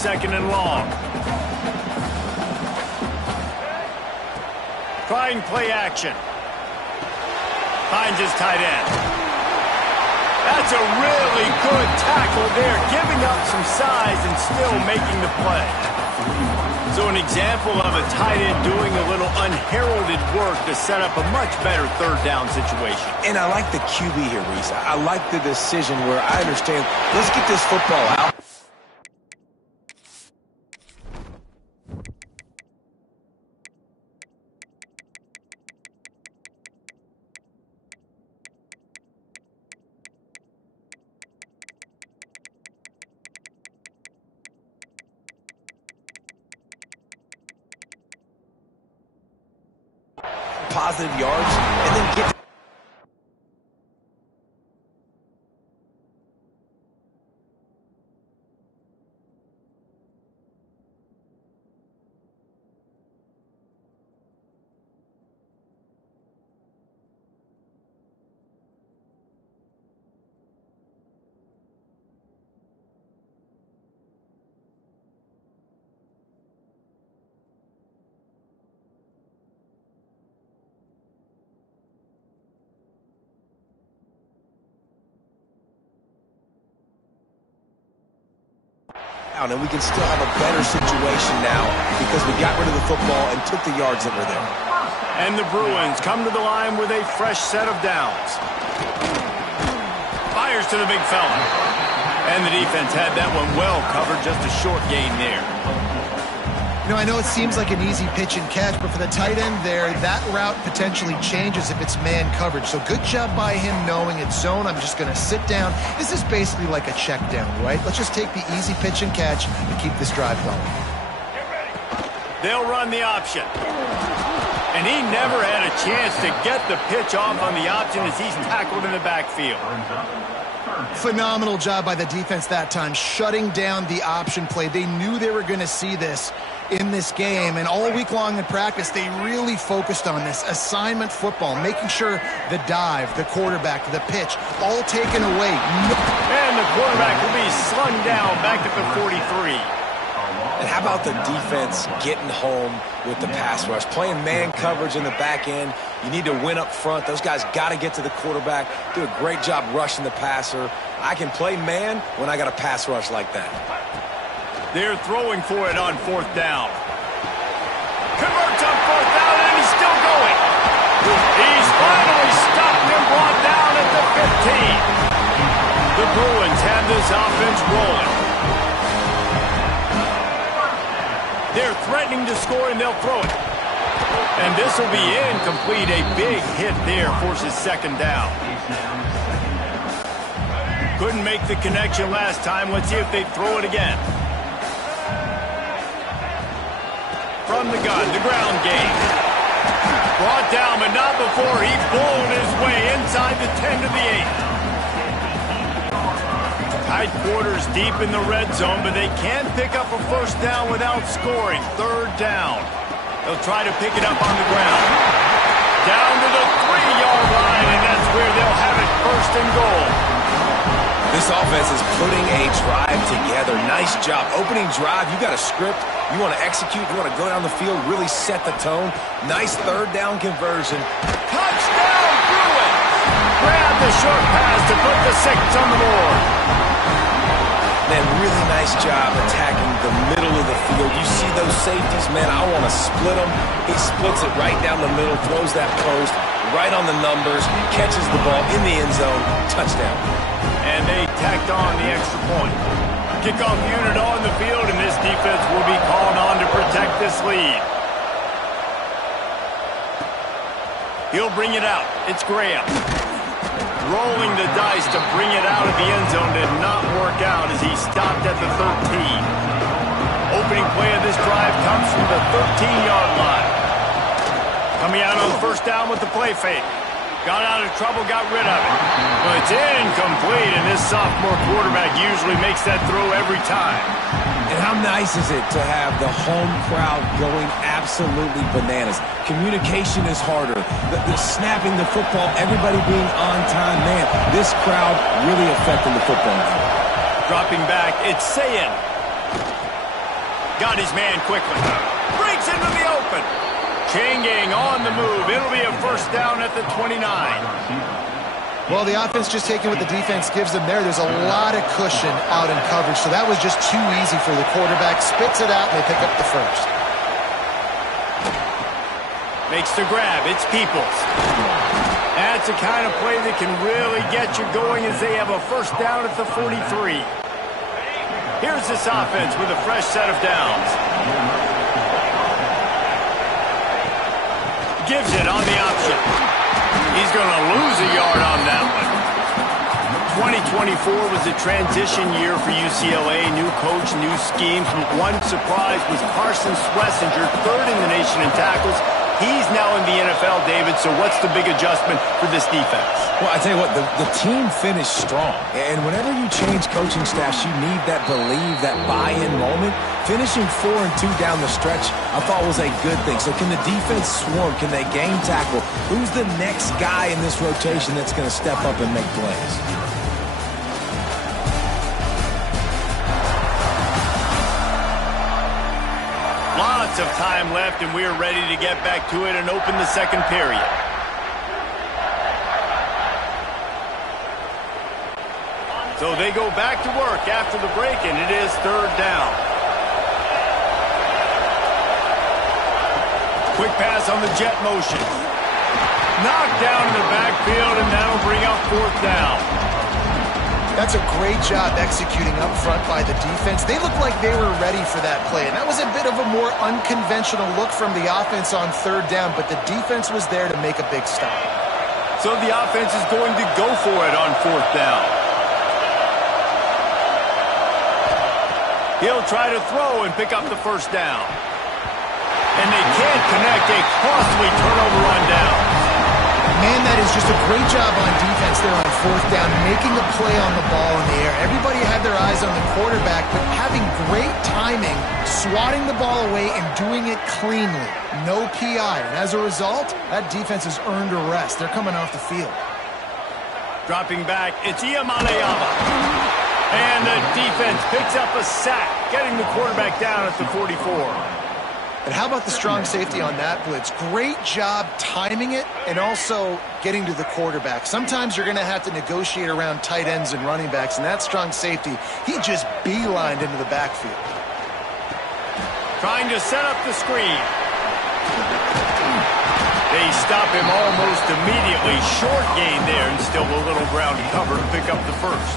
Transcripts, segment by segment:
2nd and long. Trying play action. Finds his tight end. That's a really good tackle there, giving up some size and still making the play. So an example of a tight end doing a little unheralded work to set up a much better 3rd down situation. And I like the QB here, Reese. I like the decision where I understand, let's get this football out. Positive yards, and then get and we can still have a better situation now because we got rid of the football and took the yards that were there. And the Bruins come to the line with a fresh set of downs. Fires to the big fella. And the defense had that one well covered, just a short gain there. You know, I know it seems like an easy pitch and catch, but for the tight end there, that route potentially changes if it's man coverage. So good job by him knowing it's zone. I'm just going to sit down. This is basically like a check down, right? Let's just take the easy pitch and catch and keep this drive going. They'll run the option. And he never had a chance to get the pitch off on the option as he's tackled in the backfield. Phenomenal job by the defense that time, shutting down the option play. They knew they were going to see this in this game, and all week long in practice, they really focused on this assignment football, making sure the dive, the quarterback, the pitch, all taken away. And the quarterback will be slung down back at the 43. And how about the defense getting home with the pass rush? Playing man coverage in the back end. You need to win up front. Those guys got to get to the quarterback. Do a great job rushing the passer. I can play man when I got a pass rush like that. They're throwing for it on 4th down. Converts on 4th down, and he's still going. He's finally stopped and brought down at the 15. The Bruins have this offense rolling. They're threatening to score, and they'll throw it. And this will be incomplete. A big hit there forces 2nd down. Couldn't make the connection last time. Let's see if they throw it again. From the gun, the ground game. Brought down, but not before he bowled his way inside the 10 to the 8. Tight quarters deep in the red zone, but they can't pick up a 1st down without scoring. 3rd down. They'll try to pick it up on the ground. Down to the 3-yard line, and that's where they'll have it 1st and goal. This offense is putting a drive together. Nice job. Opening drive, you got a script. You want to execute. You want to go down the field, really set the tone. Nice 3rd down conversion. Touchdown, Bruins! Grab the short pass to put the 6 on the board. Man, really nice job attacking the middle of the field. You see those safeties, man, I want to split them. He splits it right down the middle, throws that post, right on the numbers, catches the ball in the end zone, touchdown. And they tacked on the extra point. Kickoff unit on the field, and this defense will be called on to protect this lead. He'll bring it out. It's Graham. Rolling the dice to bring it out of the end zone did not work out as he stopped at the 13. Opening play of this drive comes from the 13-yard line. Coming out on 1st down with the play fake. Got out of trouble, got rid of it. But it's incomplete, and this sophomore quarterback usually makes that throw every time. And how nice is it to have the home crowd going absolutely bananas? Communication is harder. The snapping the football, everybody being on time. Man, this crowd really affecting the football game. Dropping back, it's Ncaa. Got his man quickly. Breaks into the open. Chain gang on the move. It'll be a first down at the 29. Well, the offense just taking what the defense gives them there. There's a lot of cushion out in coverage, so that was just too easy for the quarterback. Spits it out, and they pick up the first. Makes the grab. It's Peoples. That's the kind of play that can really get you going as they have a first down at the 43. Here's this offense with a fresh set of downs. Gives it on the option. He's going to lose a yard on that one. 2024 was a transition year for UCLA. New coach, new schemes. One surprise was Carson Schlesinger, third in the nation in tackles. He's now in the NFL, David, so what's the big adjustment for this defense? Well, I tell you what, the team finished strong. And whenever you change coaching staffs, you need that believe, that buy-in moment. Finishing 4-2 down the stretch, I thought was a good thing. So can the defense swarm? Can they gain tackle? Who's the next guy in this rotation that's going to step up and make plays? Lots of time left, and we are ready to get back to it and open the second period. So they go back to work after the break, and it is third down. Quick pass on the jet motion. Knocked down in the backfield, and that'll bring up fourth down. That's a great job executing up front by the defense. They looked like they were ready for that play, and that was a bit of a more unconventional look from the offense on third down, but the defense was there to make a big stop. So the offense is going to go for it on fourth down. He'll try to throw and pick up the first down. And they can't connect. A costly turnover on down. Man, that is just a great job on defense there on fourth down, making a play on the ball in the air. Everybody had their eyes on the quarterback, but having great timing, swatting the ball away and doing it cleanly. No PI. And as a result, that defense has earned a rest. They're coming off the field. Dropping back, it's Iyamaleava. And the defense picks up a sack, getting the quarterback down at the 44. And how about the strong safety on that blitz? Great job timing it and also getting to the quarterback. Sometimes you're going to have to negotiate around tight ends and running backs, and that strong safety, he just beelined into the backfield. Trying to set up the screen. They stop him almost immediately. Short gain there, and still a little ground to cover to pick up the first.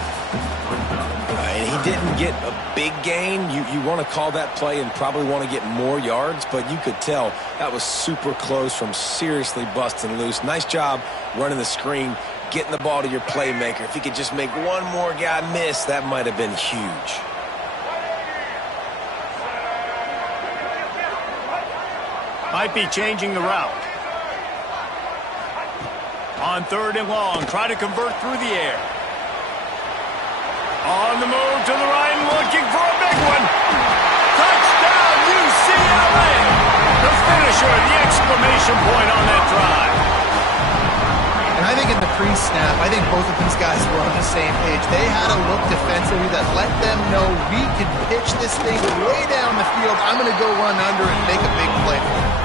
And he didn't get a big gain. You want to call that play and probably want to get more yards, but you could tell that was super close from seriously busting loose. Nice job running the screen, getting the ball to your playmaker. If he could just make one more guy miss, that might have been huge. Might be changing the route. On third and long, try to convert through the air. On the move to the right, looking for a big one. Touchdown, UCLA. The finisher, the exclamation point on that drive. And I think in the pre-snap, I think both of these guys were on the same page. They had a look defensively that let them know we can pitch this thing way down the field. I'm going to go run under and make a big play for them.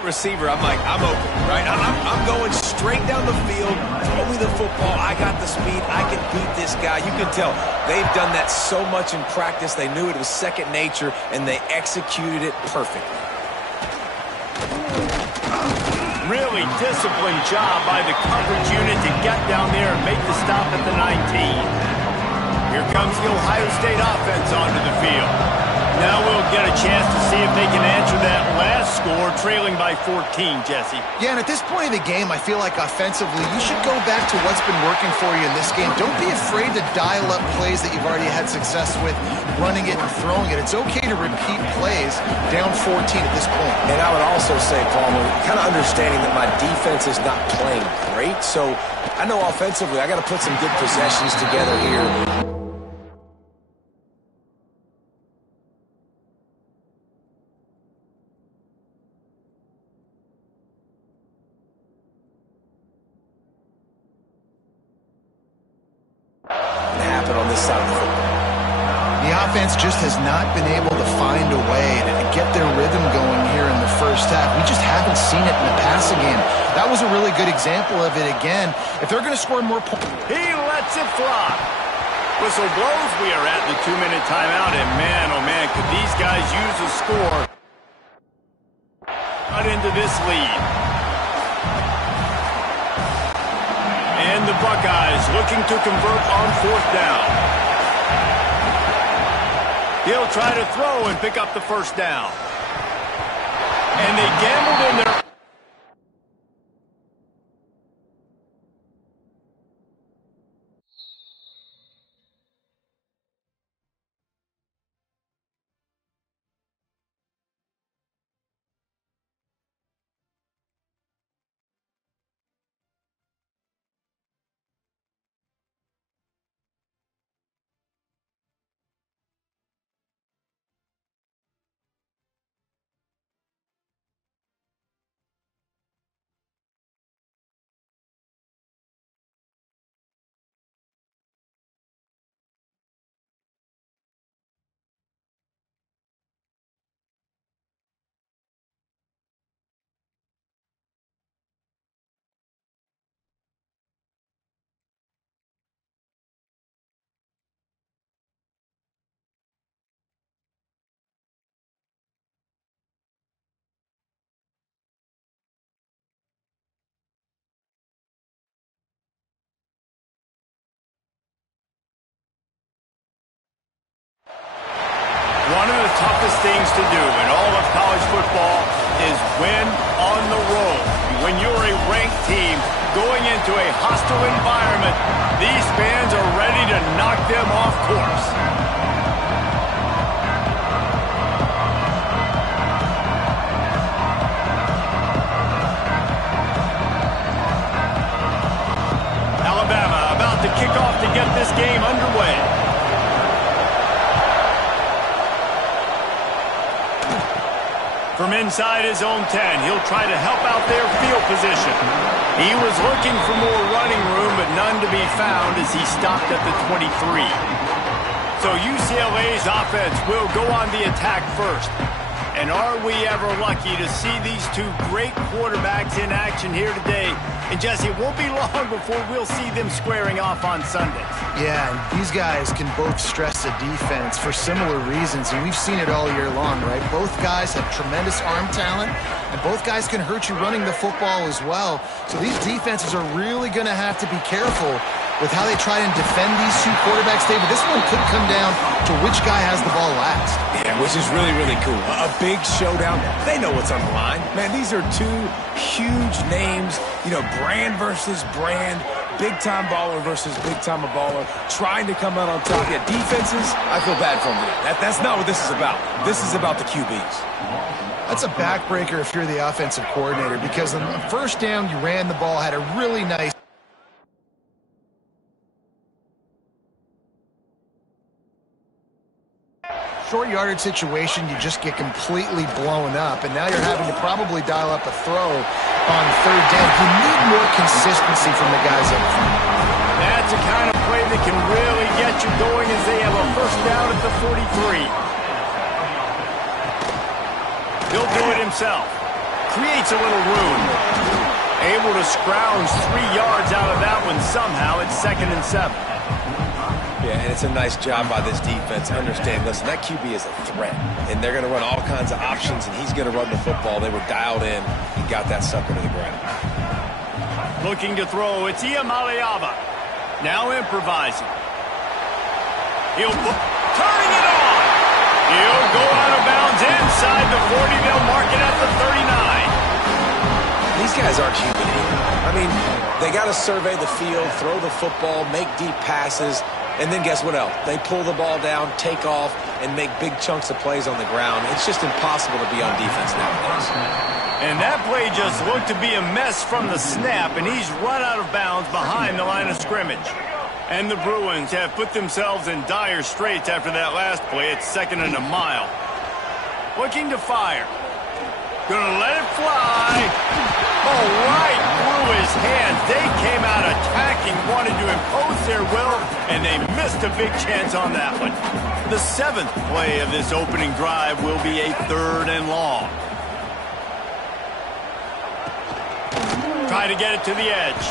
Receiver, I'm like, I'm open, right? I'm going straight down the field. Throw me the football. I got the speed. I can beat this guy. You can tell they've done that so much in practice. They knew it was second nature, and they executed it perfectly. Really disciplined job by the coverage unit to get down there and make the stop at the 19. Here comes the Ohio State offense onto the field. Now we'll get a chance to see if they can answer that last score, trailing by 14, Jesse. Yeah, and at this point of the game, I feel like offensively, you should go back to what's been working for you in this game. Don't be afraid to dial up plays that you've already had success with, running it and throwing it. It's okay to repeat plays down 14 at this point. And I would also say, Palmer, kind of understanding that my defense is not playing great, so I know offensively I got to put some good possessions together here. offense just has not been able to find a way to get their rhythm going here in the first half. We just haven't seen it in the passing game. That was a really good example of it again. If they're going to score more points... He lets it fly. Whistle blows. We are at the 2-minute timeout, and man, oh man, could these guys use a score cut into this lead. And the Buckeyes looking to convert on 4th down. He'll try to throw and pick up the first down. And they gambled in there. One of the toughest things to do in all of college football is win on the road. When you're a ranked team going into a hostile environment, these fans are ready to knock them off course. Alabama about to kick off to get this game underway. From inside his own 10, he'll try to help out their field position. He was looking for more running room, but none to be found as he stopped at the 23. So UCLA's offense will go on the attack first. And are we ever lucky to see these two great quarterbacks in action here today? And Jesse, it won't be long before we'll see them squaring off on Sundays. Yeah, and these guys can both stress a defense for similar reasons, and we've seen it all year long, right? Both guys have tremendous arm talent, and both guys can hurt you running the football as well. So these defenses are really going to have to be careful with how they try and defend these two quarterbacks, David. This one could come down to which guy has the ball last. Yeah, which is really, really cool. A big showdown. They know what's on the line. Man, these are two huge names, you know, brand versus brand, big-time baller versus big-time baller, trying to come out on top. Yeah, defenses, I feel bad for them. That's not what this is about. This is about the QBs. That's a backbreaker if you're the offensive coordinator, because on the first down, you ran the ball, had a really nice short yardage situation, you just get completely blown up, and now you're having to probably dial up a throw on 3rd down. You need more consistency from the guys up front. That's a kind of play that can really get you going as they have a first down at the 43. He'll do it himself. Creates a little room. Able to scrounge 3 yards out of that one somehow. It's 2nd and 7. Yeah, and it's a nice job by this defense. Understand, listen, that QB is a threat, and they're going to run all kinds of options, and he's going to run the football. They were dialed in and got that sucker to the ground. Looking to throw, it's Ncaa. Now improvising. Turning it on. He'll go out of bounds inside the 40. They'll mark it at the 39. These guys aren't human either. I mean, they got to survey the field, throw the football, make deep passes. And then guess what else? They pull the ball down, take off, and make big chunks of plays on the ground. It's just impossible to be on defense nowadays. And that play just looked to be a mess from the snap, and he's run out of bounds behind the line of scrimmage. And the Bruins have put themselves in dire straits after that last play. It's 2nd and a mile. Looking to fire. Gonna let it fly. Oh, right through his his hands. They came out attacking, wanted to impose their will, and they missed a big chance on that one. The 7th play of this opening drive will be a 3rd and long. Try to get it to the edge.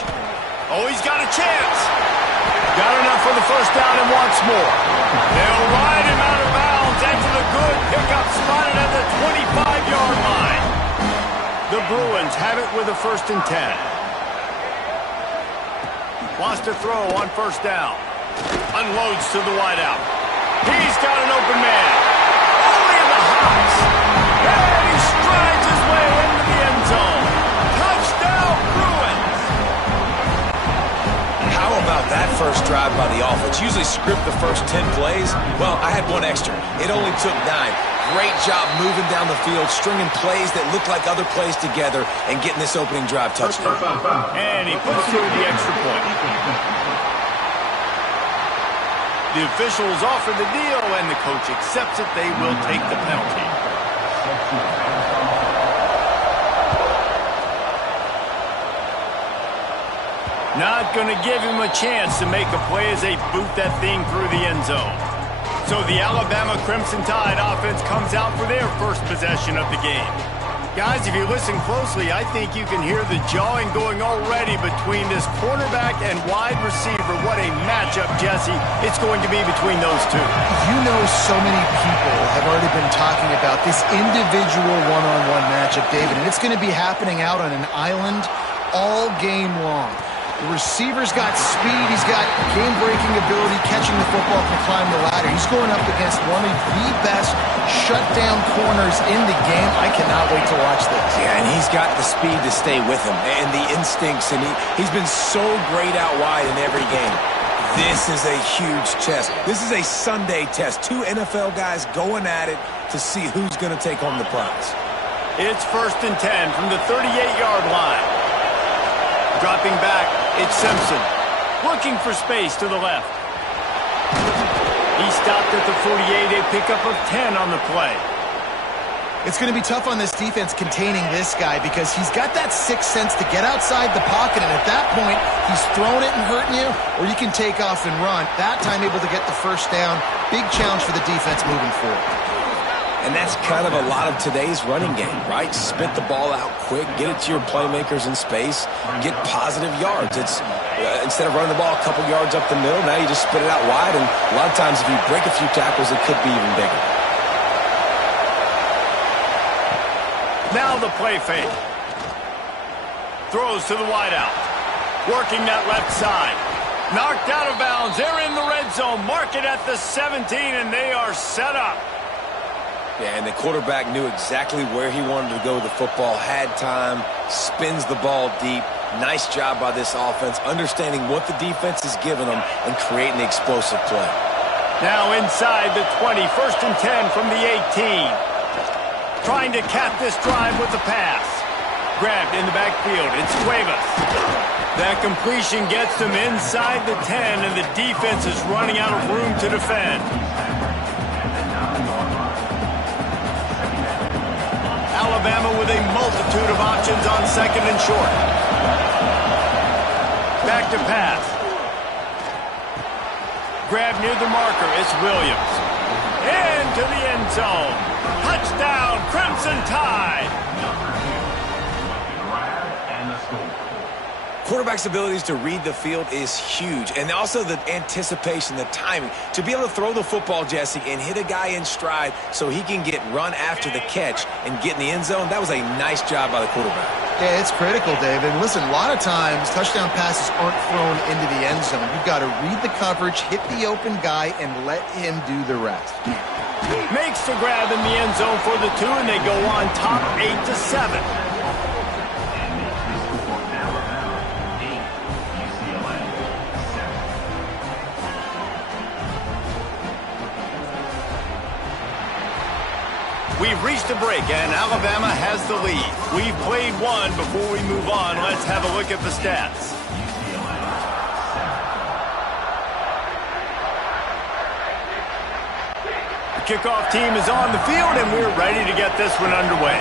Oh, he's got a chance. Got enough for the first down and wants more. They'll ride him out of bounds after the good pickup spotted at the 25-yard line. The Bruins have it with a 1st and 10. Wants to throw on 1st down. Unloads to the wideout. He's got an open man. Only in the hops. And he strides his way into the end zone. Touchdown, Bruins. How about that first drive by the offense? Usually script the first 10 plays. Well, I had one extra. It only took 9. Great job moving down the field, stringing plays that look like other plays together, and getting this opening drive touchdown. And he puts through the extra point. The officials offer the deal, and the coach accepts it. They will take the penalty. Not going to give him a chance to make a play as they boot that thing through the end zone. So the Alabama Crimson Tide offense comes out for their first possession of the game. Guys, if you listen closely, I think you can hear the jawing going already between this cornerback and wide receiver. What a matchup, Jesse, it's going to be between those two. You know, so many people have already been talking about this individual one-on-one matchup, David, and it's going to be happening out on an island all game long. The receiver's got speed, he's got game-breaking ability, catching the football, can climb the ladder. He's going up against one of the best shutdown corners in the game. I cannot wait to watch this. Yeah, and he's got the speed to stay with him and the instincts, and he's been so great out wide in every game. This is a huge test. This is a Sunday test. 2 NFL guys going at it to see who's going to take home the prize. It's 1st and 10 from the 38-yard line. Dropping back, it's Simpson. Looking for space to the left. He stopped at the 48, a pickup of 10 on the play. It's going to be tough on this defense containing this guy because he's got that sixth sense to get outside the pocket, and at that point, he's throwing it and hurting you, or you can take off and run. That time able to get the first down. Big challenge for the defense moving forward. And that's kind of a lot of today's running game, right? Spit the ball out quick, get it to your playmakers in space, get positive yards. It's instead of running the ball a couple yards up the middle, now you just spit it out wide, and a lot of times if you break a few tackles, it could be even bigger. Now the play fake. Throws to the wideout. Working that left side. Knocked out of bounds. They're in the red zone. Mark it at the 17, and they are set up. Yeah, and the quarterback knew exactly where he wanted to go with the football, had time, spins the ball deep. Nice job by this offense, understanding what the defense is giving them and creating the explosive play. Now inside the 20, 1st and 10 from the 18. Trying to cap this drive with the pass. Grabbed in the backfield, it's Cuevas. That completion gets them inside the 10, and the defense is running out of room to defend. Alabama with a multitude of options on 2nd and short. Back to pass. Grab near the marker. It's Williams. Into the end zone. Touchdown, Crimson Tide. Quarterback's abilities to read the field is huge, and also the anticipation, the timing. To be able to throw the football, Jesse, and hit a guy in stride so he can get run after the catch and get in the end zone, that was a nice job by the quarterback. Yeah, it's critical, David. Listen, a lot of times touchdown passes aren't thrown into the end zone. You've got to read the coverage, hit the open guy, and let him do the rest. Makes the grab in the end zone for the 2, and they go on top 8-7. We've reached a break, and Alabama has the lead. We've played one. Before we move on, let's have a look at the stats. The kickoff team is on the field, and we're ready to get this one underway.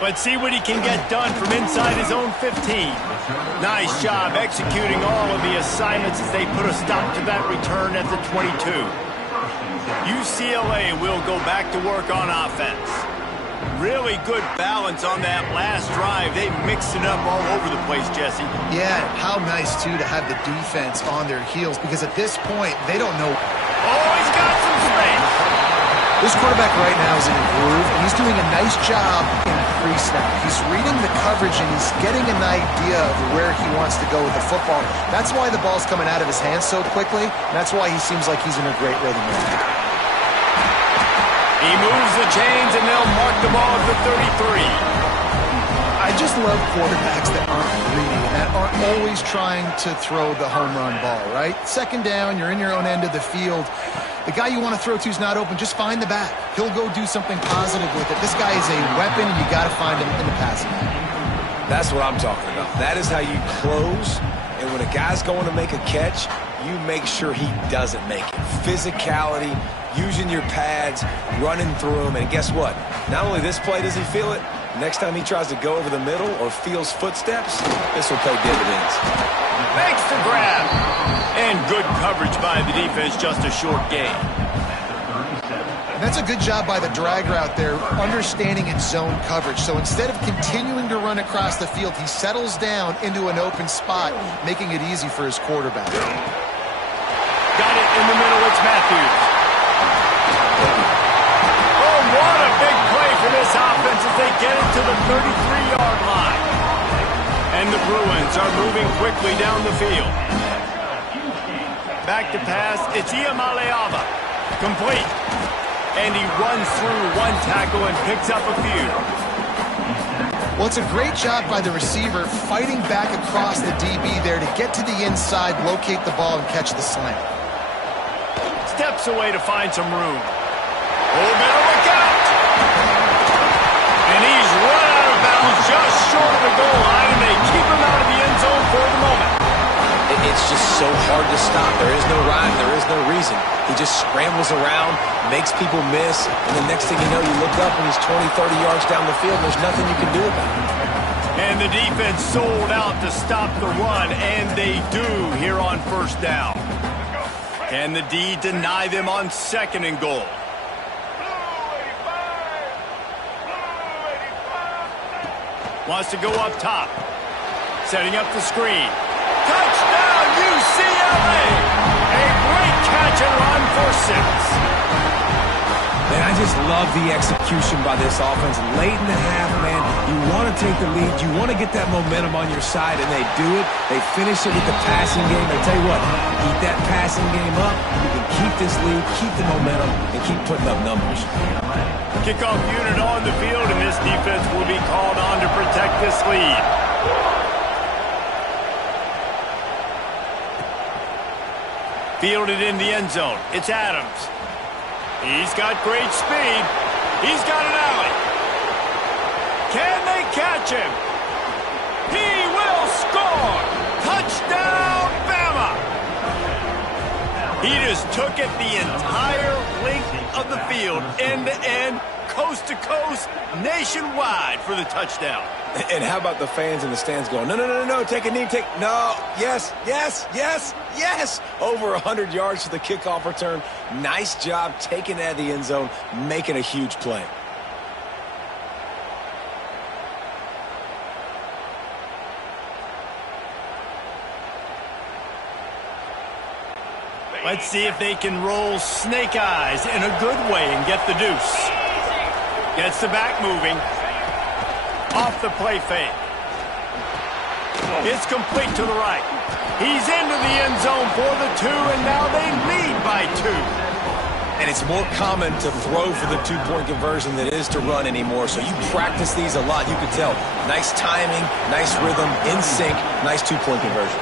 Let's see what he can get done from inside his own 15. Nice job executing all of the assignments as they put a stop to that return at the 22. UCLA will go back to work on offense. Really good balance on that last drive. They mixed it up all over the place, Jesse. Yeah, how nice, too, to have the defense on their heels, because at this point, they don't know. Oh, he's got some space. This quarterback right now is in a groove, and he's doing a nice job in pre-snap. He's reading the coverage, and he's getting an idea of where he wants to go with the football. That's why the ball's coming out of his hands so quickly, and that's why he seems like he's in a great rhythm right now. He moves the chains, and they'll mark the ball at the 33. I just love quarterbacks that aren't greedy, and that aren't always trying to throw the home run ball, right? Second down, you're in your own end of the field. The guy you want to throw to is not open. Just find the back. He'll go do something positive with it. This guy is a weapon, and you got to find him in the passing game. That's what I'm talking about. That is how you close. And when a guy's going to make a catch, you make sure he doesn't make it. Physicality, using your pads, running through them. And guess what? Not only this play does he feel it, next time he tries to go over the middle or feels footsteps, this will pay dividends. Makes the grab. And good coverage by the defense, just a short gain. That's a good job by the drag route there, understanding its zone coverage. So instead of continuing to run across the field, he settles down into an open spot, making it easy for his quarterback. Got it in the middle, it's Matthews. Oh, what a big play for this offense as they get it to the 33-yard line. And the Bruins are moving quickly down the field. Back to pass, it's Ncaa. Complete. And he runs through one tackle and picks up a few. Well, it's a great job by the receiver fighting back across the DB there to get to the inside, locate the ball, and catch the slant. Steps away to find some room. Oh, better look out! And he's run out of bounds just short of the goal line, and they keep him out of the end zone for the moment. It's just so hard to stop. There is no rhyme. There is no reason. He just scrambles around, makes people miss, and the next thing you know, you look up and he's 20, 30 yards down the field, and there's nothing you can do about it. And the defense sold out to stop the run, and they do here on first down. Can the D deny them on second and goal? Wants to go up top. Setting up the screen. Touchdown, UCLA! A great catch and run for 6. Man, I just love the execution by this offense. Late in the half, man, you want to take the lead. You want to get that momentum on your side, and they do it. They finish it with the passing game. I tell you what, keep that passing game up. You can keep this lead, keep the momentum, and keep putting up numbers. Kickoff unit on the field, and this defense will be called on to protect this lead. Fielded in the end zone. It's Adams. He's got great speed. He's got an alley. Can they catch him? He will score! Touchdown, Bama! He just took it the entire length of the field, end to end, coast to coast, nationwide for the touchdown. And how about the fans in the stands going, no, no, no, no, no, take a knee, no, yes, yes, yes, yes. Over 100 yards for the kickoff return. Nice job taking it out of the end zone, making a huge play. Let's see if they can roll snake eyes in a good way and get the deuce. Gets the back moving. Off the play fake. It's complete to the right. He's into the end zone for the 2, and now they lead by 2. And it's more common to throw for the 2-point conversion than it is to run anymore. So you practice these a lot. You can tell. Nice timing, nice rhythm, in sync, nice 2-point conversion.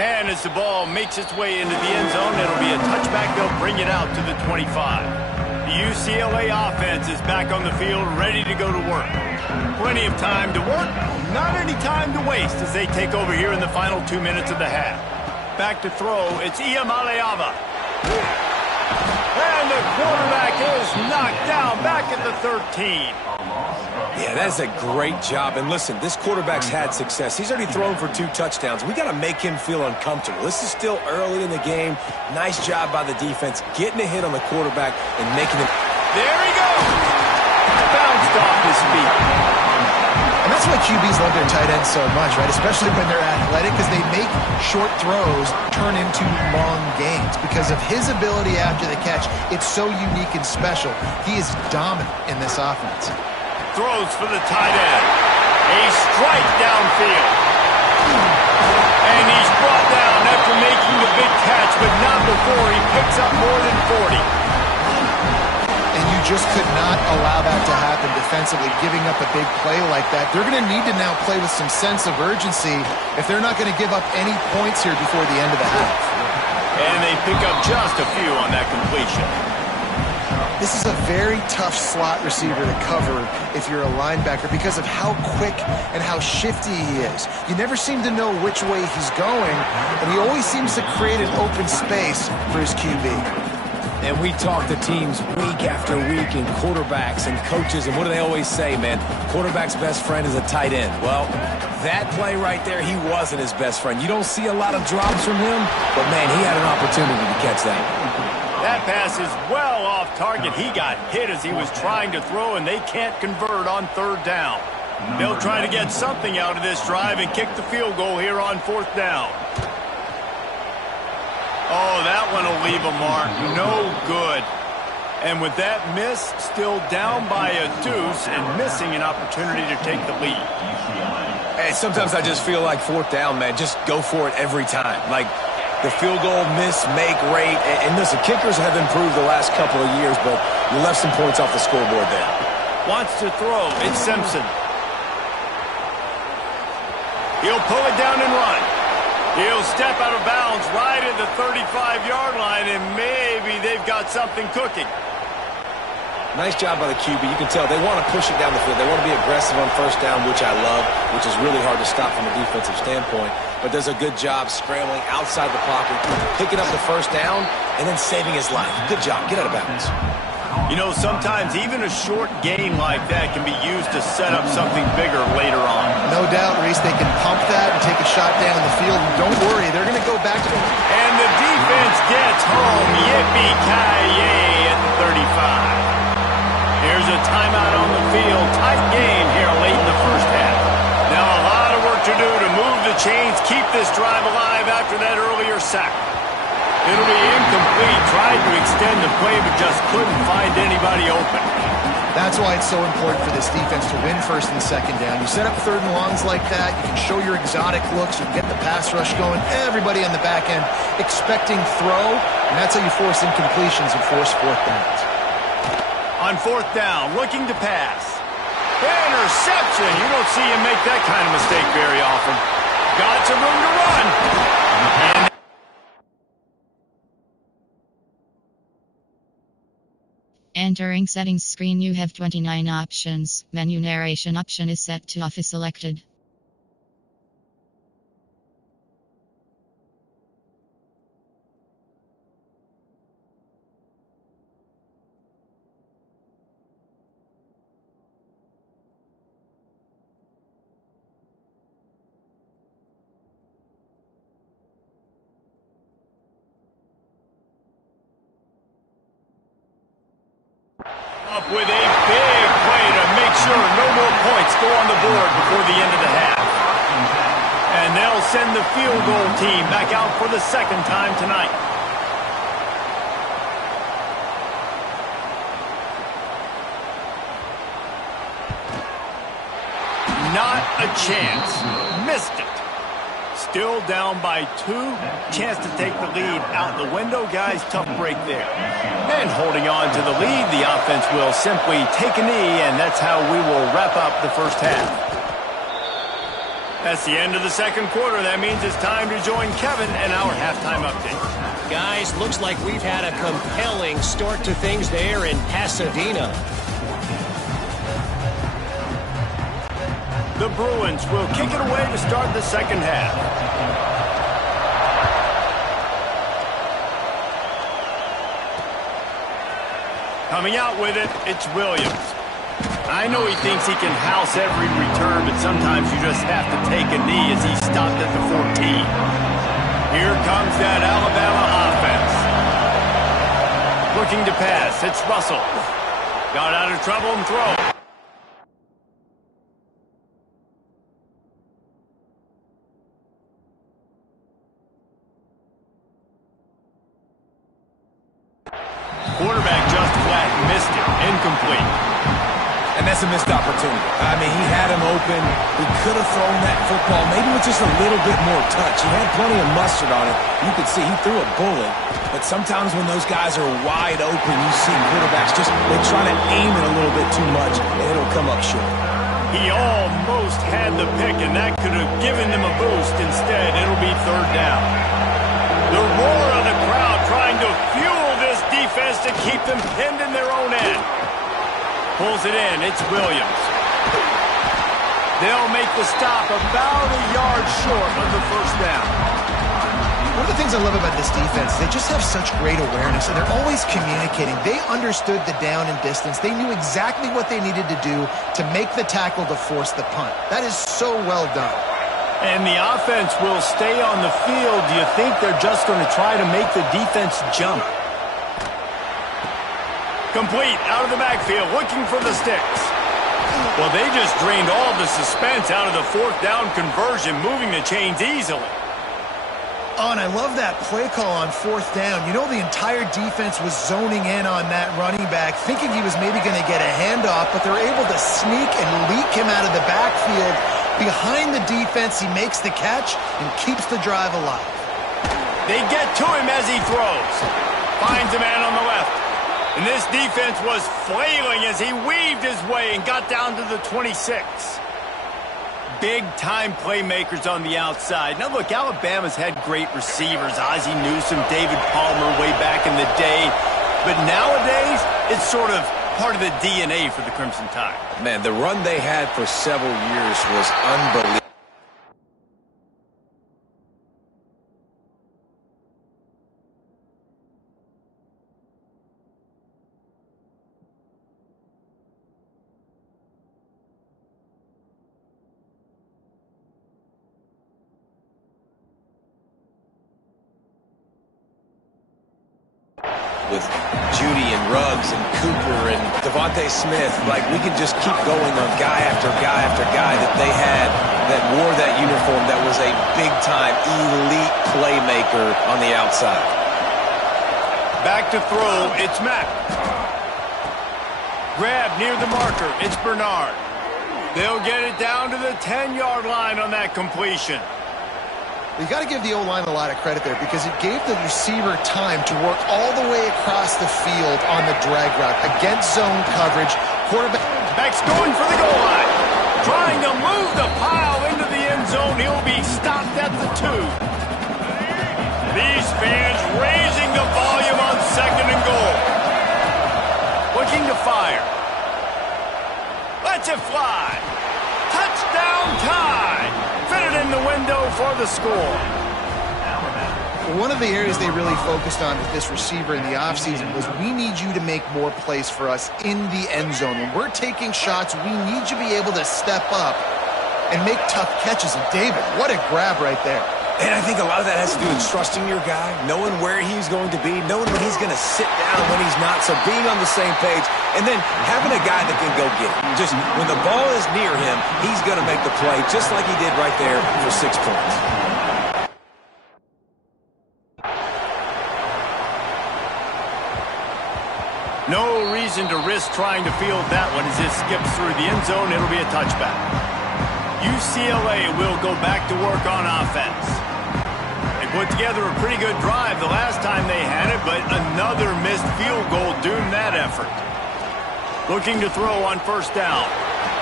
And as the ball makes its way into the end zone, it'll be a touchback. They'll bring it out to the 25. The UCLA offense is back on the field, ready to go to work. Plenty of time to work, not any time to waste as they take over here in the final 2 minutes of the half. Back to throw, it's Ncaa. And the quarterback is knocked down back at 13. Yeah, that's a great job. And listen, this quarterback's had success. He's already thrown for 2 touchdowns. We got to make him feel uncomfortable. This is still early in the game. Nice job by the defense, getting a hit on the quarterback and making him. There he goes. Bounced off his feet. And that's why QBs love their tight ends so much, right? Especially when they're athletic, because they make short throws turn into long gains. Because of his ability after the catch, it's so unique and special. He is dominant in this offense. Throws for the tight end. A strike downfield. And he's brought down after making the big catch, but not before he picks up more than 40. And you just could not allow that to happen defensively, giving up a big play like that. They're going to need to now play with some sense of urgency if they're not going to give up any points here before the end of the half. And they pick up just a few on that completion. This is a very tough slot receiver to cover if you're a linebacker because of how quick and how shifty he is. You never seem to know which way he's going, and he always seems to create an open space for his QB. And we talk to teams week after week and quarterbacks and coaches, and what do they always say, man? Quarterback's best friend is a tight end. Well, that play right there, he wasn't his best friend. You don't see a lot of drops from him, but, man, he had an opportunity to catch that. That pass is well off target. He got hit as he was trying to throw, and they can't convert on 3rd down. They'll try to get something out of this drive and kick the field goal here on 4th down. Oh, that one will leave a mark. No good. And with that miss, still down by a deuce and missing an opportunity to take the lead. Hey, sometimes I just feel like 4th down, man. Just go for it every time. Like the field goal miss, make rate. And listen, kickers have improved the last couple of years, but you left some points off the scoreboard there. Wants to throw. It's Simpson. He'll pull it down and run. He'll step out of bounds right at the 35-yard line, and maybe they've got something cooking. Nice job by the QB. You can tell they want to push it down the field. They want to be aggressive on 1st down, which I love, which is really hard to stop from a defensive standpoint. But does a good job scrambling outside the pocket, picking up the 1st down, and then saving his life. Good job. Get out of bounds. You know, sometimes even a short gain like that can be used to set up something bigger later on. No doubt, Reese, they can pump that and take a shot down the field. And don't worry, they're going to go back to the... And the defense gets home. Yippee-ki-yay at the 35. Here's a timeout on the field. Tight game here late in the 1st half. Now a lot of work to do to move the chains, keep this drive alive after that earlier sack. It'll be incomplete. Tried to extend the play, but just couldn't find anybody open. That's why it's so important for this defense to win 1st and 2nd down. You set up 3rd and longs like that. You can show your exotic looks. You can get the pass rush going. Everybody on the back end expecting throw, and that's how you force incompletions and force 4th downs. On 4th down, looking to pass. Interception. You don't see him make that kind of mistake very often. Got some room to run. And entering settings screen, you have 29 options. Menu narration option is set to off is selected. up with a big play to make sure no more points go on the board before the end of the half. And they'll send the field goal team back out for the 2nd time tonight. Not a chance. Missed it. Still down by 2. Chance to take the lead out the window, guys. Tough break there. And holding on to the lead, the offense will simply take a knee, and that's how we will wrap up the 1st half. That's the end of the 2nd quarter. That means it's time to join Kevin and our halftime update. Guys, looks like we've had a compelling start to things there in Pasadena. The Bruins will kick it away to start the 2nd half. Coming out with it, it's Williams. I know he thinks he can house every return, but sometimes you just have to take a knee as he stopped at the 14. Here comes that Alabama offense. Looking to pass. It's Russell. Got out of trouble and throw. Quarterback just flat missed it. Incomplete. And that's a missed opportunity. I mean, he had him open. He could have thrown that football maybe with just a little bit more touch. He had plenty of mustard on it. You could see he threw a bullet. But sometimes when those guys are wide open, you see quarterbacks just, they try to aim it a little bit too much, and it'll come up short. He almost had the pick, and that could have given them a boost. Instead, it'll be third down. The roar of the crowd trying to fuel this defense to keep them pinned in their own end. Pulls it in. It's Williams. They'll make the stop about a yard short of the first down. One of the things I love about this defense, they just have such great awareness, and they're always communicating. They understood the down and distance. They knew exactly what they needed to do to make the tackle to force the punt. That is so well done. And the offense will stay on the field. Do you think they're just going to try to make the defense jump? Complete out of the backfield, looking for the sticks. Well, they just drained all the suspense out of the fourth down conversion, moving the chains easily. Oh, and I love that play call on fourth down. You know, the entire defense was zoning in on that running back, thinking he was maybe going to get a handoff, but they're able to sneak and leak him out of the backfield. Behind the defense, he makes the catch and keeps the drive alive. They get to him as he throws. Finds a man on the left. And this defense was flailing as he weaved his way and got down to the 26. Big-time playmakers on the outside. Now, look, Alabama's had great receivers. Ozzie Newsome, David Palmer way back in the day. But nowadays, it's sort of part of the DNA for the Crimson Tide. Man, the run they had for several years was unbelievable. With Judy and Ruggs and Cooper and Devontae Smith, like we can just keep going on guy after guy after guy that they had that wore that uniform that was a big-time elite playmaker on the outside. Back to throw, it's Mack. Grab near the marker, it's Bernard. They'll get it down to the 10-yard line on that completion. You got to give the O-line a lot of credit there because it gave the receiver time to work all the way across the field on the drag route against zone coverage. Quarterback's going for the goal line. Trying to move the pile into the end zone. He'll be stopped at the 2. These fans raising the volume on second and goal. Looking to fire. Lets it fly. Touchdown Tide. Fitted in the window for the score. One of the areas they really focused on with this receiver in the offseason was we need you to make more plays for us in the end zone. When we're taking shots, we need you to be able to step up and make tough catches. And David, what a grab right there. And I think a lot of that has to do with trusting your guy, knowing where he's going to be, knowing when he's going to sit down and when he's not, so being on the same page, and then having a guy that can go get it. Just when the ball is near him, he's going to make the play, just like he did right there for 6 points. No reason to risk trying to field that one as it skips through the end zone. It'll be a touchback. UCLA will go back to work on offense. They put together a pretty good drive the last time they had it, but another missed field goal doomed that effort. Looking to throw on first down.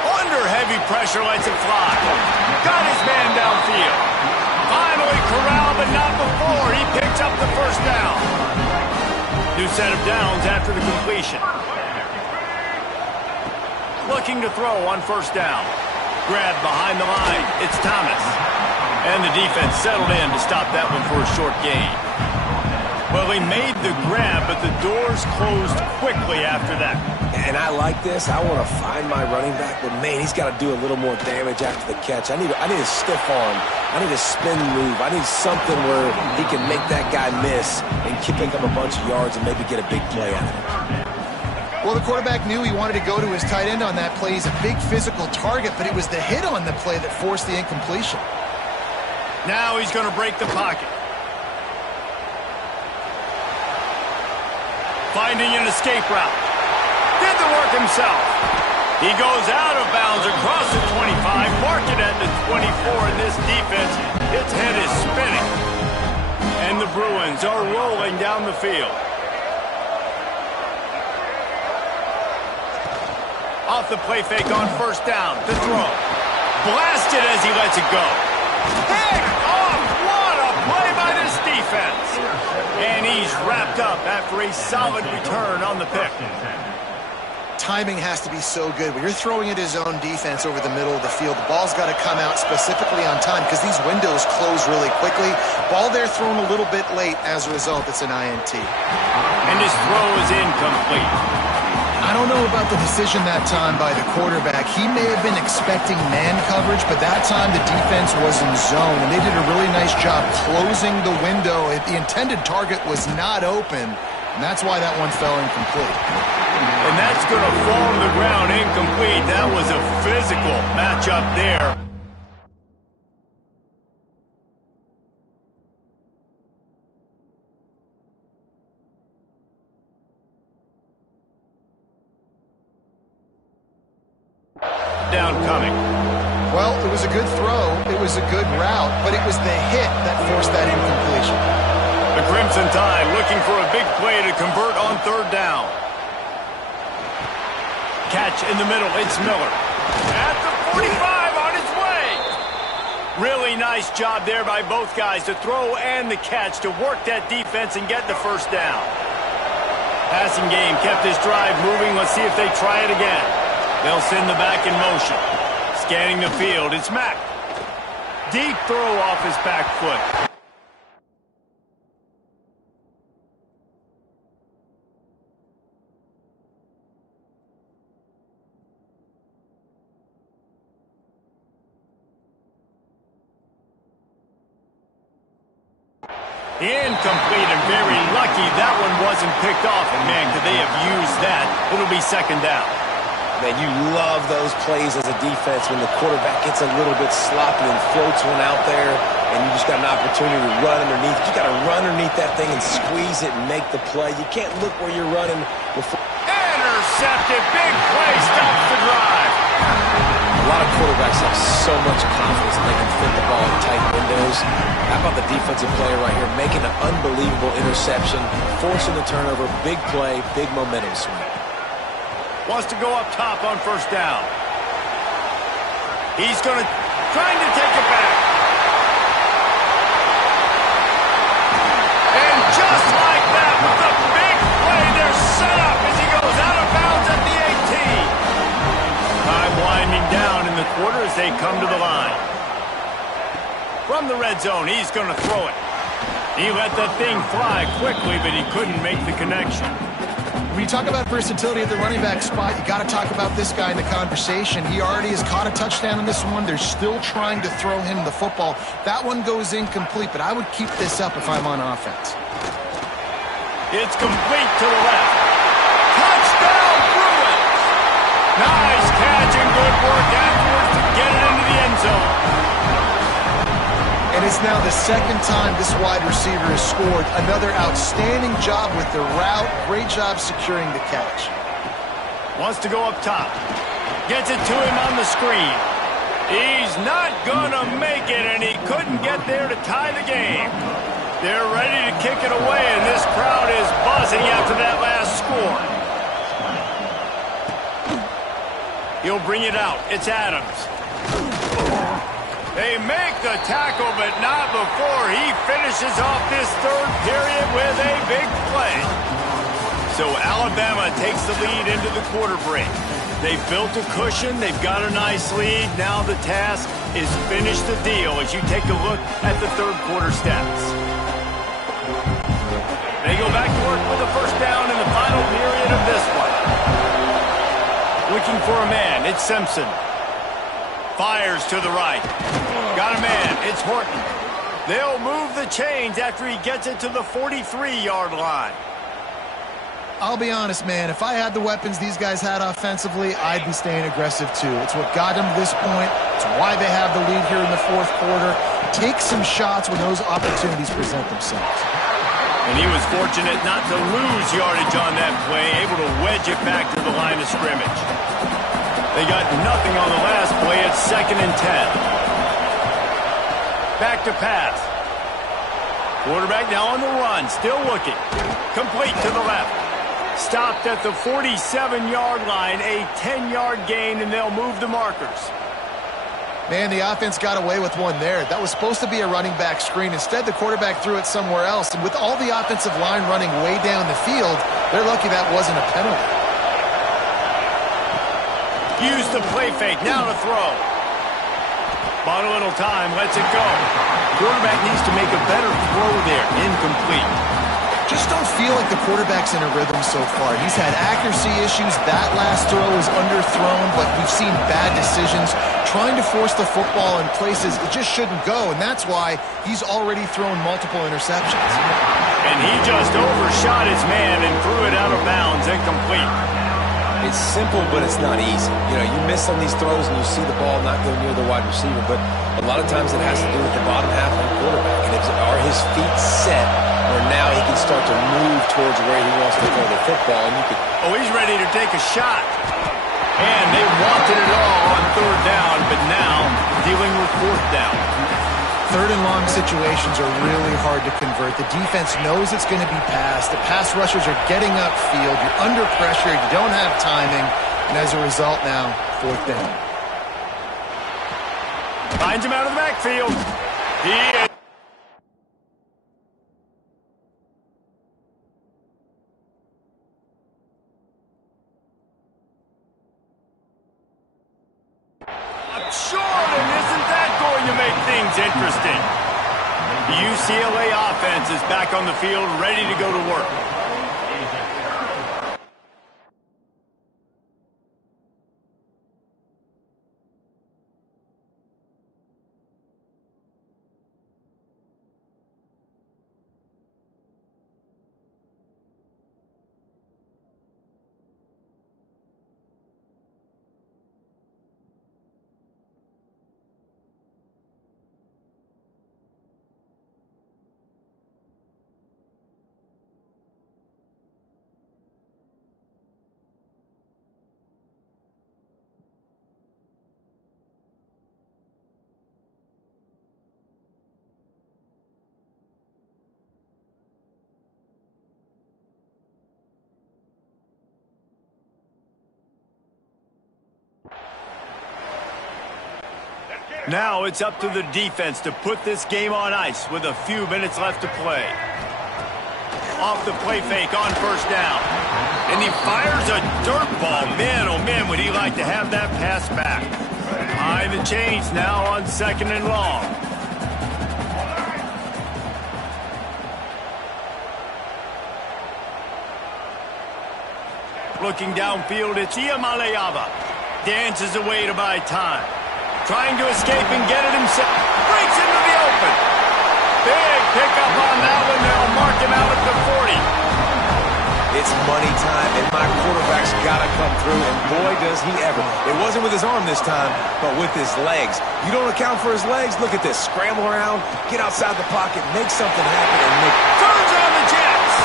Under heavy pressure, lets it fly. Got his man downfield. Finally corralled, but not before. He picks up the first down. New set of downs after the completion. Looking to throw on first down. Grab behind the line. It's Thomas. And the defense settled in to stop that one for a short gain. Well, he made the grab, but the doors closed quickly after that. And I like this. I want to find my running back, but man, he's got to do a little more damage after the catch. I need a stiff arm. I need a spin move. I need something where he can make that guy miss and pick up a bunch of yards and maybe get a big play out of it. Well, the quarterback knew he wanted to go to his tight end on that play. He's a big physical target, but it was the hit on the play that forced the incompletion. Now he's going to break the pocket. Finding an escape route. Did the work himself. He goes out of bounds across the 25, mark it at the 24, and this defense, its head is spinning. And the Bruins are rolling down the field. Off the play fake on first down, to throw. Blasted as he lets it go. Picked off! What a play by this defense! And he's wrapped up after a solid return on the pick. Timing has to be so good. When you're throwing at his own defense over the middle of the field, the ball's got to come out specifically on time because these windows close really quickly. Ball there thrown a little bit late. As a result, it's an INT. And his throw is incomplete. I don't know about the decision that time by the quarterback. He may have been expecting man coverage, but that time the defense was in zone, and they did a really nice job closing the window. The intended target was not open, and that's why that one fell incomplete. And that's going to fall to the ground incomplete. That was a physical matchup there. Down coming. Well, it was a good throw. It was a good route, but it was the hit that forced that incompletion. The Crimson Tide looking for a big play to convert on third down. Catch in the middle. It's Miller. At the 45 on his way. Really nice job there by both guys to throw and the catch to work that defense and get the first down. Passing game kept this drive moving. Let's see if they try it again. They'll send the back in motion. Scanning the field, it's Mack. Deep throw off his back foot. Incomplete and very lucky that one wasn't picked off. And man, could they have used that? It'll be second down. Man, you love those plays as a defense when the quarterback gets a little bit sloppy and floats one out there, and you just got an opportunity to run underneath. You got to run underneath that thing and squeeze it and make the play. You can't look where you're running before. Intercepted. Big play. Stops the drive. A lot of quarterbacks have so much confidence that they can fit the ball in tight windows. How about the defensive player right here making an unbelievable interception, forcing the turnover, big play, big momentum swing. Wants to go up top on first down. He's trying to take it back. And just like that, with a big play, they're set up as he goes out of bounds at the 18. Time winding down in the quarter as they come to the line. From the red zone, he's going to throw it. He let that thing fly quickly, but he couldn't make the connection. When you talk about versatility at the running back spot, you got to talk about this guy in the conversation. He already has caught a touchdown in this one. They're still trying to throw him the football. That one goes incomplete, but I would keep this up if I'm on offense. It's complete to the left. Touchdown, Bruins! Nice catch and good work afterwards to get it into the end zone. And it's now the second time this wide receiver has scored. Another outstanding job with the route. Great job securing the catch. Wants to go up top. Gets it to him on the screen. He's not gonna make it, and he couldn't get there to tie the game. They're ready to kick it away, and this crowd is buzzing after that last score. He'll bring it out. It's Adams. They make the tackle, but not before he finishes off this third period with a big play. So Alabama takes the lead into the quarter break. They've built a cushion. They've got a nice lead. Now the task is finish the deal as you take a look at the third quarter stats. They go back to work with the first down in the final period of this one. Looking for a man. It's Simpson. Fires to the right. Got a man. It's Horton. They'll move the chains after he gets it to the 43-yard line. I'll be honest, man. If I had the weapons these guys had offensively, I'd be staying aggressive too. It's what got them to this point. It's why they have the lead here in the fourth quarter. Take some shots when those opportunities present themselves. And he was fortunate not to lose yardage on that play, able to wedge it back to the line of scrimmage. They got nothing on the last play. It's 2nd and 10. Back to pass. Quarterback now on the run, still looking. Complete to the left. Stopped at the 47-yard line, a 10-yard gain, and they'll move the markers. Man, the offense got away with one there. That was supposed to be a running back screen. Instead, the quarterback threw it somewhere else. And with all the offensive line running way down the field, they're lucky that wasn't a penalty. Use the play fake, now to throw. Bought a little time, lets it go. Quarterback needs to make a better throw there. Incomplete. Just don't feel like the quarterback's in a rhythm so far. He's had accuracy issues. That last throw was underthrown, but we've seen bad decisions. Trying to force the football in places it just shouldn't go, and that's why he's already thrown multiple interceptions. And he just overshot his man and threw it out of bounds. Incomplete. It's simple, but it's not easy. You know, you miss on these throws and you see the ball not go near the wide receiver, but a lot of times it has to do with the bottom half of the quarterback. And are his feet set, or now he can start to move towards where he wants to throw the football? And you could. Oh, he's ready to take a shot. And they wanted it all on 3rd down, but now dealing with 4th down. 3rd and long situations are really hard to convert. The defense knows it's going to be passed. The pass rushers are getting upfield. You're under pressure. You don't have timing. And as a result now, 4th down. Finds him out of the backfield. He is. Short, and isn't that going to make things interesting? The UCLA offense is back on the field, ready to go to work. Now it's up to the defense to put this game on ice with a few minutes left to play. Off the play fake on 1st down. And he fires a dirt ball. Man, oh man, would he like to have that pass back. High the chains now on 2nd and long. Looking downfield, it's Ncaa. Dances away to buy time. Trying to escape and get it himself. Breaks into the open. Big pickup on that one. They'll mark him out at the 40. It's money time, and my quarterback's got to come through, and boy, does he ever. It wasn't with his arm this time, but with his legs. You don't account for his legs? Look at this. Scramble around, get outside the pocket, make something happen, and make... Turns on the Jets.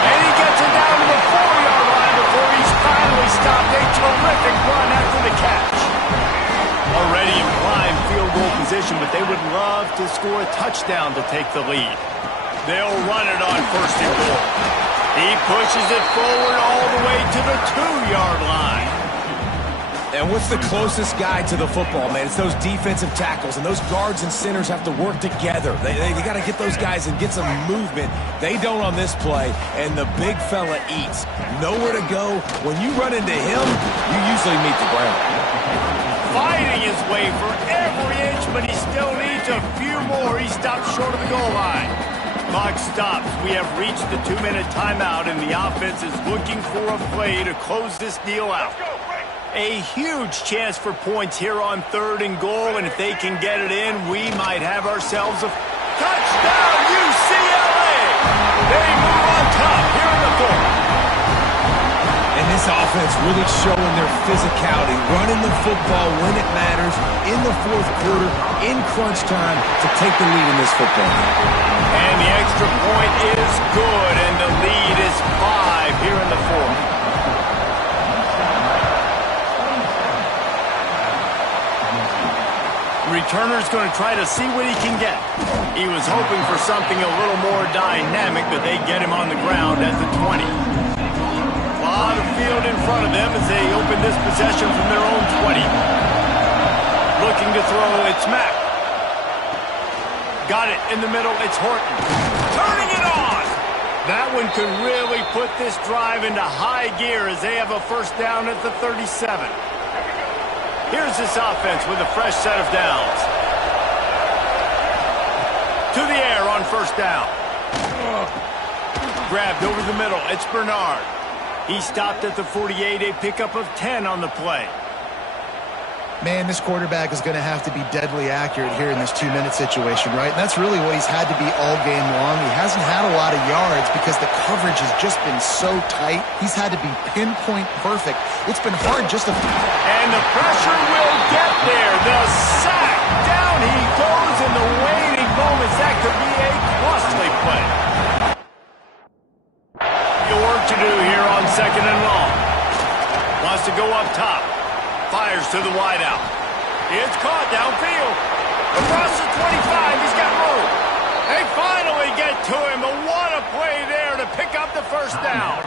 And he gets it down to the 4-yard line before he's finally stopped. A terrific run after the catch. Already in prime field goal position, but they would love to score a touchdown to take the lead. They'll run it on 1st and goal. He pushes it forward all the way to the 2-yard line. And what's the closest guy to the football, man? It's those defensive tackles, and those guards and centers have to work together. They got to get those guys and get some movement. They don't on this play, and the big fella eats. Nowhere to go. When you run into him, you usually meet the ground. Fighting his way for every inch, but he still needs a few more. He stopped short of the goal line. Clock stops. We have reached the 2-minute timeout, and the offense is looking for a play to close this deal out. A huge chance for points here on 3rd and goal, and if they can get it in, we might have ourselves a touchdown, UCLA! They move on top here in the 4th. And this offense really showing their physicality, running the football when it matters, in the 4th quarter, in crunch time, to take the lead in this football game. And the extra point is good, and the lead is 5 here in the 4th. Returner's going to try to see what he can get. He was hoping for something a little more dynamic, but they get him on the ground at the 20. A lot of field in front of them as they open this possession from their own 20. Looking to throw, it's Mack. Got it in the middle, it's Horton. Turning it on! That one could really put this drive into high gear as they have a first down at the 37. Here's this offense with a fresh set of downs. To the air on first down. Grabbed over the middle, it's Bernard. He stopped at the 48, a pickup of 10 on the play. Man, this quarterback is going to have to be deadly accurate here in this 2-minute situation, right? And that's really what he's had to be all game long. He hasn't had a lot of yards because the coverage has just been so tight. He's had to be pinpoint perfect. It's been hard just to... And the pressure will get there. The sack. Down he goes in the waning moments. That could be a costly play. Work to do here on 2nd and long. Wants to go up top. Fires to the wideout. It's caught downfield. Across the 25, he's got room. They finally get to him, but what a play there to pick up the first down.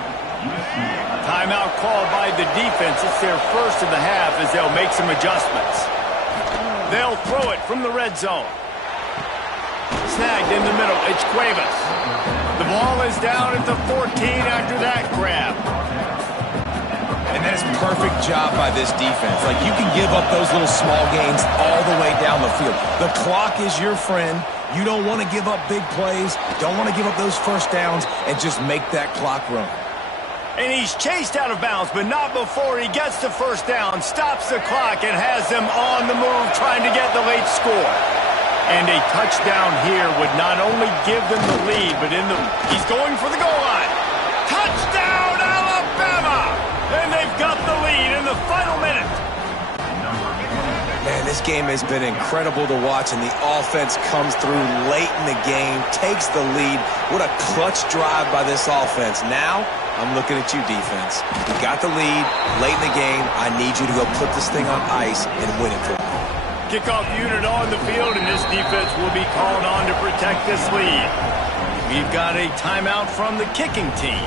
Timeout called by the defense. It's their first of the half as they'll make some adjustments. They'll throw it from the red zone. Snagged in the middle. It's Cuevas. The ball is down at the 14 after that grab. And that's a perfect job by this defense. Like, you can give up those little small gains all the way down the field. The clock is your friend. You don't want to give up big plays. Don't want to give up those first downs and just make that clock run. And he's chased out of bounds, but not before he gets the first down, stops the clock, and has them on the move trying to get the late score. And a touchdown here would not only give them the lead, but he's going for the goal line. Touchdown, Alabama! And they've got the lead in the final minute. Man, this game has been incredible to watch, and the offense comes through late in the game, takes the lead. What a clutch drive by this offense. Now, I'm looking at you, defense. You got the lead late in the game. I need you to go put this thing on ice and win it for me. Kickoff unit on the field, and this defense will be called on to protect this lead. We've got a timeout from the kicking team.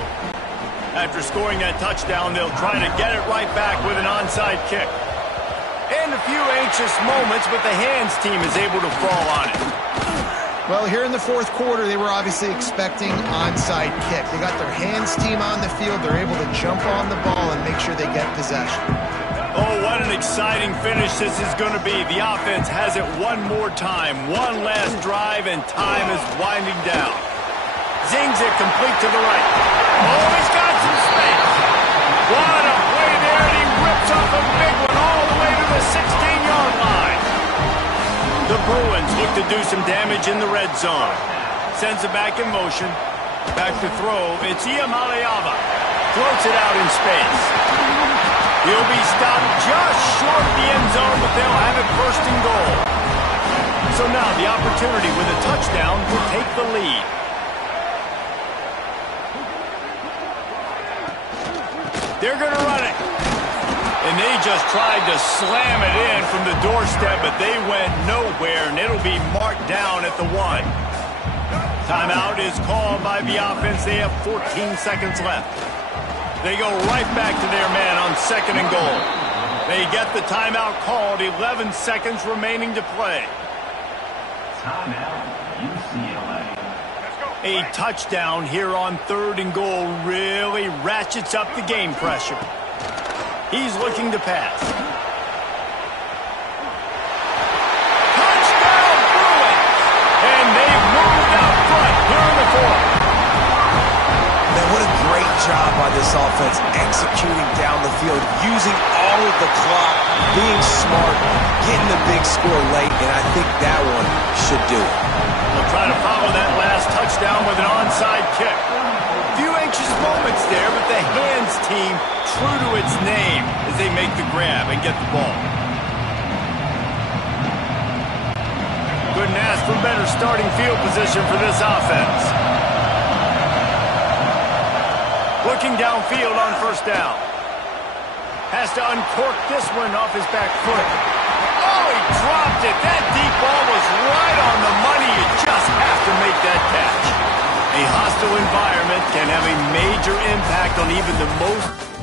After scoring that touchdown, they'll try to get it right back with an onside kick. And a few anxious moments, but the hands team is able to fall on it. Well, here in the 4th quarter, they were obviously expecting onside kick. They got their hands team on the field. They're able to jump on the ball and make sure they get possession. Oh, what an exciting finish this is going to be. The offense has it one more time. One last drive, and time is winding down. Zings it complete to the right. Oh, he's got some space. What a play there, and he rips off a big one all the way to the 16-yard line. The Bruins look to do some damage in the red zone. Sends it back in motion. Back to throw. It's Iamaleava. Floats it out in space. He'll be stopped just short of the end zone, but they'll have it 1st and goal. So now the opportunity with a touchdown to take the lead. They're going to run it. And they just tried to slam it in from the doorstep, but they went nowhere, and it'll be marked down at the 1. Timeout is called by the offense. They have 14 seconds left. They go right back to their man on 2nd and goal. They get the timeout called, 11 seconds remaining to play. Timeout, UCLA. A touchdown here on 3rd and goal really ratchets up the game pressure. He's looking to pass. Touchdown, Bruins! And they've moved out front here in the job by this offense executing down the field, using all of the clock, being smart, getting the big score late, and I think that one should do it. We'll try to follow that last touchdown with an onside kick. Few anxious moments there, but the hands team true to its name as they make the grab and get the ball. Couldn't ask for better starting field position for this offense. Looking downfield on first down. Has to uncork this one off his back foot. Oh, he dropped it. That deep ball was right on the money. You just have to make that catch. A hostile environment can have a major impact on even the most